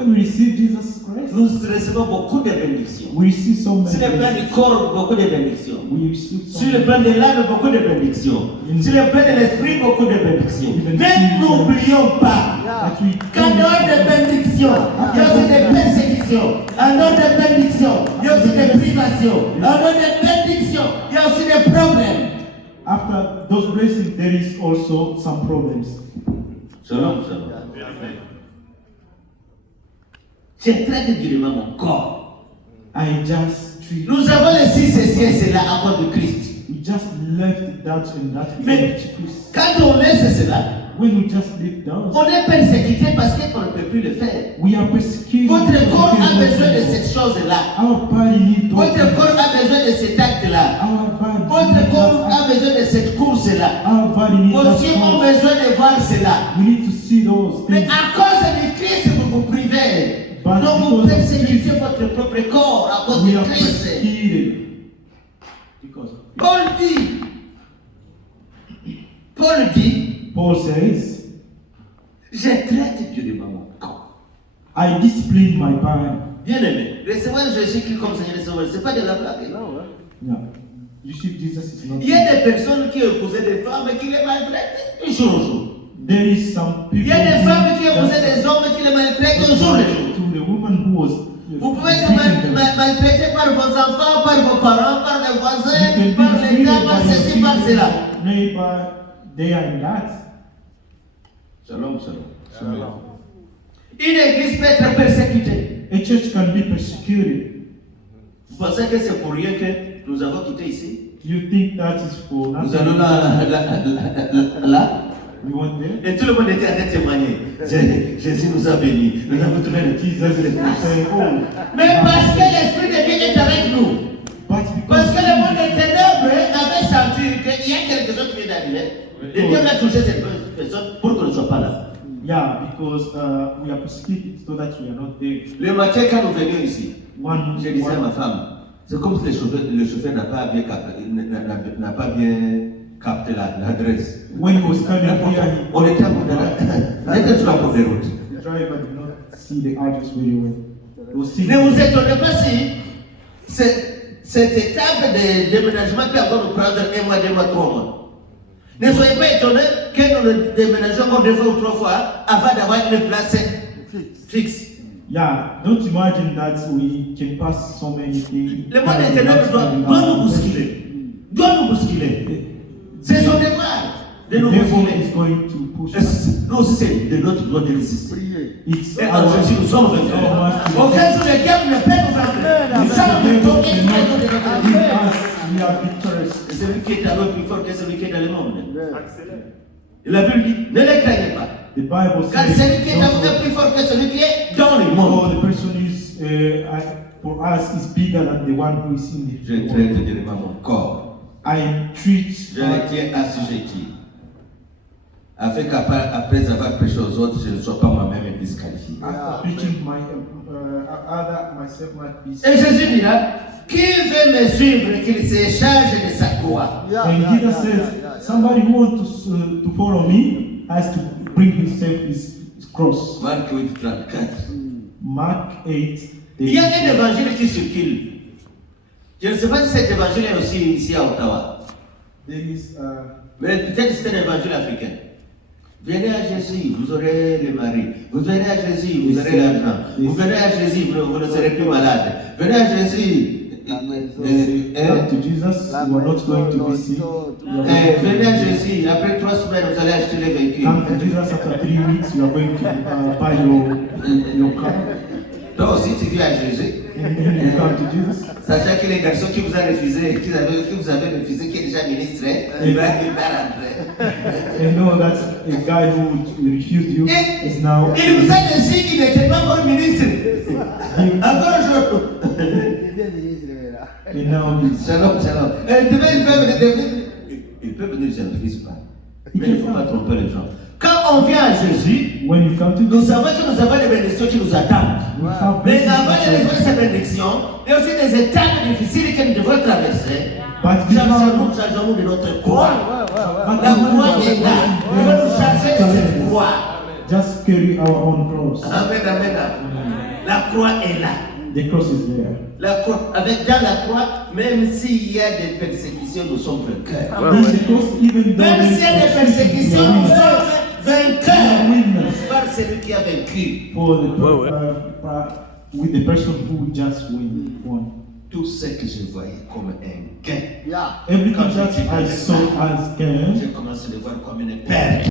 When we receive Jesus Christ, nous recevons beaucoup de bénédictions. we receive so many Sur le plan du blessings. corps, beaucoup de bénédictions. We receive so Sur le many plan de l'âme, beaucoup de bénédictions. Sur le plan de l'esprit, beaucoup de bénédictions. Mais n'oublions pas that we qu'en dehors des bénédictions, il y a aussi des persécutions. En dehors des bénédictions, il y a aussi des privations. En dehors des bénédictions, il y a aussi des problèmes. after those blessings, there is also some problems. Shalom, shalom. Je traite durement mon corps. I just treat. Nous avons laissé ceci et cela à cause de Christ. We just left that and that Mais for Christ. quand on laisse cela, When we just leave those, on est persécuté parce qu'on ne peut plus le faire. we are persecuted. Votre corps a besoin de Our cette chose-là. body needs those Votre things. corps a besoin de cet acte-là. Our body Votre needs corps that. a besoin de cette course-là. Our body needs Vos that yeux ont force. besoin de voir cela. We need to see those Mais things. à cause de Christ, vous vous privez. But Donc vous because of persécutez votre propre corps à cause We de are Christ. persecuted because of Paul dit, Paul says, je traite durement mon corps. I discipline my body. Bien-aimé, recevoir Jésus-Christ comme Seigneur et Sauveur, ce n'est pas de la blague. Yeah. You see, Jesus is not. Il y a des personnes qui épousaient des femmes et qui les maltraitent du jour au jour. There is some people. Il y a des femmes qui épousaient des hommes qui les maltraitent du jour au jour. To the woman who was. Vous pouvez être beating them. maltraité par vos enfants, par vos parents, par les You voisins, can par be l'État, treated par by ceci, your par cela. neighbor, they are in that. Shalom, shalom. Une église peut être persécutée. A church can be persecuted. Vous pensez que c'est pour rien que nous avons quitté ici? You think that is for Nous nothing? allons là. We went there. Et tout le monde était à témoigner. Jésus nous a bénis. Nous avons trouvé le Jesus is saying, oh, Mais parce que l'Esprit de Dieu est avec nous. but Parce because que le monde des ténèbres avait senti qu'il y a quelque chose qui vient d'arriver. Et Dieu a touché cette personne pour qu'on ne soit pas là. yeah, because we are persecuted so that we are not there. Le matin, quand nous venions ici, One, je disais à ma femme, c'est comme si le chauffeur n'a pas bien capté l'adresse. when he was coming here, On était à bout de la... On était sur la bord de route. the driver did not see the address very well. He was seeing Ne vous étonnez pas si cette étape de déménagement peut encore nous prendre 1 mois, 2 mois, 3 mois. Ne soyez pas étonnés que nous le déménageons encore 2 fois ou 3 fois avant d'avoir une place fixe. Yeah, don't imagine that we can pass so many things. Le monde des ténèbres doit nous bousculer. Doit nous bousculer. C'est son devoir de The nous devil bousculer. is going to push us. Nous aussi, c'est de notre droit de résister. It's Et en Jésus, nous sommes vainqueurs. Aucun jour le diable ne peut nous vaincre. Nous sommes victorieux de notre vie. We are victorious. Et celui qui est à l'autre plus fort que celui qui est dans le monde. Et la Bible dit, ne les craignez pas. The Bible Car says, celui qui est à vous est "Don't plus fort que celui qui est dans le worry, monde. for the person who is for us is bigger than the one who is in Je the traite world." directement mon corps. I treat Je le tiens assujetti. Afin qu'après avoir prêché aux autres, je ne sois pas moi-même disqualifié. after preaching myself might be. Et Jésus dira, qui veut me suivre, qu'il se charge de sa croix. And Jesus says, somebody who wants to follow me has to bring himself his cross. Marc 8, 34. Mark 8. Il y a un évangile qui circule. Je ne sais pas si cet évangile est aussi ici à Ottawa. There is Mais peut-être c'est un évangile africain. Venez à Jésus, vous aurez le mari. Vous venez à Jésus, vous aurez l'argent. Vous venez à Jésus, vous ne serez plus malade. Venez à Jésus. come to Jesus, you are not going to be sick. You are going to- Venez à Jésus, après 3 semaines, vous allez acheter les véhicules. Come to Jesus after 3 weeks, you are going to buy your car. Toi aussi, tu viens à Jésus. And you come to Jesus. Sachant que les garçons qui vous ont refusé, qui vous avez refusé, qui est déjà ministre, il va rentrer. And know that a guy who refused you is now. Il vous a dit qu'il n'était pas encore ministre. Encore un jour. And now he's. Shalom, shalom. Il peut venir, je ne refuse pas. Mais il ne faut pas tromper les gens. Quand on vient à Jésus, When you come to nous Jesus, savons que nous avons des bénédictions qui nous attendent. you have Mais avant de blessings. recevoir ces bénédictions, il y a aussi des étapes difficiles que nous devons traverser. But before- Chargeons-nous de notre croix. La croix est là. Nous devons nous charger de cette croix. just carry our own cross. Amen, amen. La croix est là. The cross is there. La croix, dans la croix, même s'il y a des persécutions, nous sommes vainqueurs. In the cross, even though Même there s'il y a des is persécutions, nous sommes vainqueurs. winners Par celui qui a vaincu. for with the person who just won. Tout ce que je voyais comme un gain. Everything that I saw as gain, J'ai commencé à le voir comme une perte.